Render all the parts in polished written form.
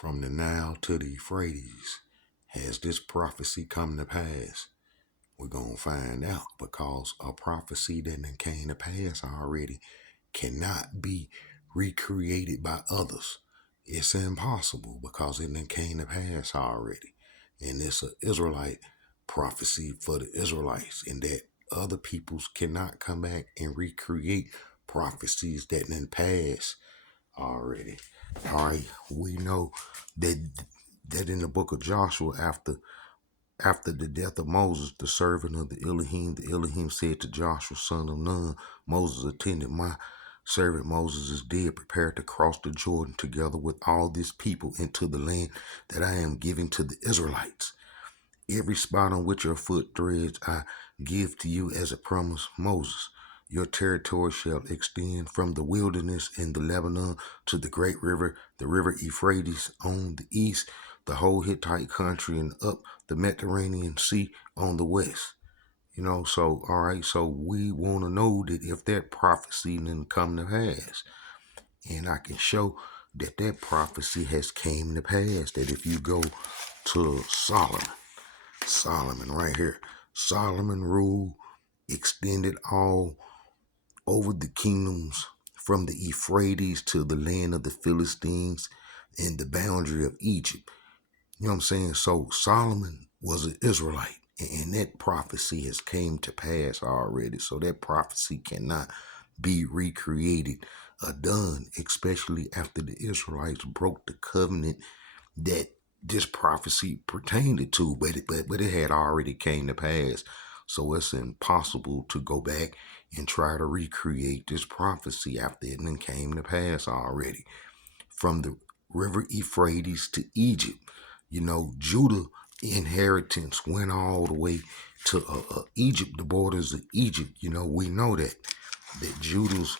from the Nile to the Euphrates. Has this prophecy come to pass? We're going to find out, because a prophecy that done came to pass already cannot be recreated by others. It's impossible because it done came to pass already. And it's an Israelite prophecy for the Israelites, and that other peoples cannot come back and recreate prophecies that done passed already. All right, we know that in the book of Joshua, after the death of Moses, the servant of the Elohim said to Joshua, son of Nun, Moses attended, my servant Moses is dead. Prepare to cross the Jordan together with all this people into the land that I am giving to the Israelites. Every spot on which your foot treads I give to you as a promise, Moses. Your territory shall extend from the wilderness in the Lebanon to the great river, the river Euphrates on the east, the whole Hittite country, and up the Mediterranean Sea on the west. So, all right, so we want to know that if that prophecy didn't come to pass, and I can show that prophecy has came to pass, that if you go to Solomon right here. Solomon rule extended all over the kingdoms from the Euphrates to the land of the Philistines and the boundary of Egypt. You know what I'm saying? So Solomon was an Israelite, and that prophecy has came to pass already. So that prophecy cannot be recreated or done, especially after the Israelites broke the covenant that this prophecy pertained to, but it had already came to pass. So it's impossible to go back and try to recreate this prophecy after it then came to pass already. From the river Euphrates to Egypt, Judah inheritance went all the way to Egypt, the borders of Egypt. We know that Judah's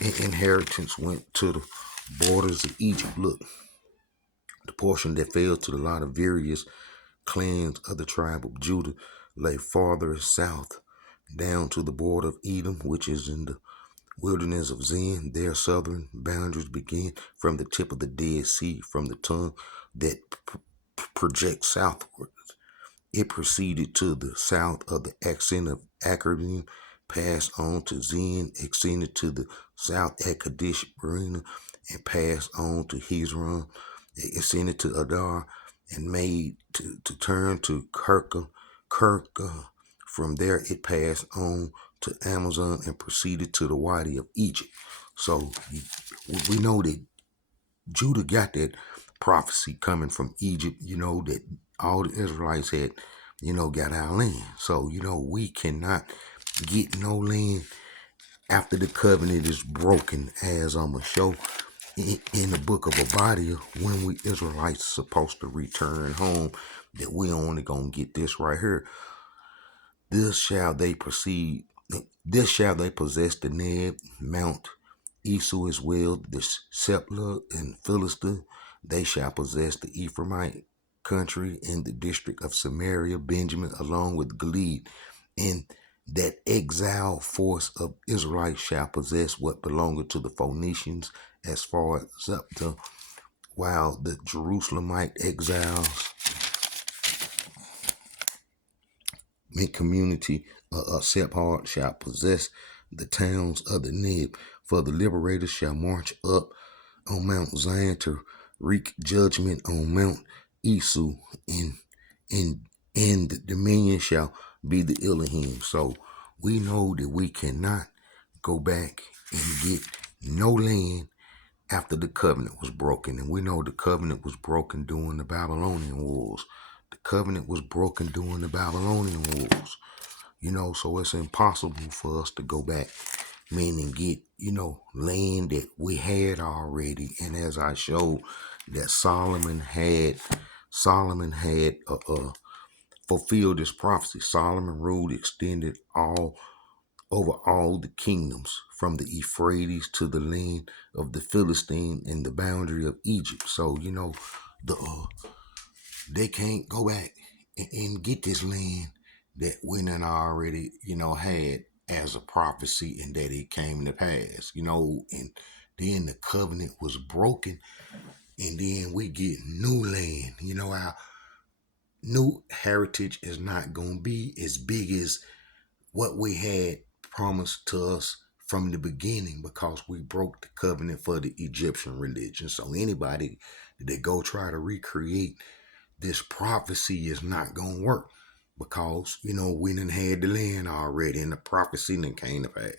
inheritance went to the borders of Egypt. Look, the portion that fell to the lot of various clans of the tribe of Judah lay farther south, down to the border of Edom, which is in the wilderness of Zin. Their southern boundaries begin from the tip of the Dead Sea, from the tongue that projects southward. It proceeded to the south of the accent of Acradim, passed on to Zin, extended to the south at Kadesh Barnea, and passed on to Hezron, extended to Adar, and made to turn to Kirka. From there it passed on to Amazon and proceeded to the Wadi of Egypt. So we know that Judah got that prophecy coming from Egypt, that all the Israelites had, got our land. So, we cannot get no land after the covenant is broken, as I'm going to show in the book of Obadiah, when we Israelites supposed to return home, that we only going to get this right here. This shall they possess the Neb, Mount Esau as well, the Seplah and Philistia. They shall possess the Ephraimite country and the district of Samaria, Benjamin, along with Gilead. And that exile force of Israelites shall possess what belongeth to the Phoenicians as far as Zepta, while the Jerusalemite exiles in community Sephard shall possess the towns of the Neb, for the liberators shall march up on Mount Zion to wreak judgment on Mount Esau, and the dominion shall be the Elohim. So we know that we cannot go back and get no land after the covenant was broken. And we know the covenant was broken during the Babylonian Wars. The covenant was broken during the Babylonian Wars. So it's impossible for us to go back, meaning get, land that we had already. And as I showed, that Solomon had fulfilled this prophecy. Solomon ruled extended over all the kingdoms from the Euphrates to the land of the Philistine and the boundary of Egypt. So, they can't go back and get this land that we done already, had as a prophecy, and that it came to pass, and then the covenant was broken. and then we get new land. You know, our new heritage is not gonna be as big as what we had promised to us from the beginning, because we broke the covenant for the Egyptian religion. So anybody that go try to recreate this prophecy is not gonna work, because we done had the land already and the prophecy then came to pass.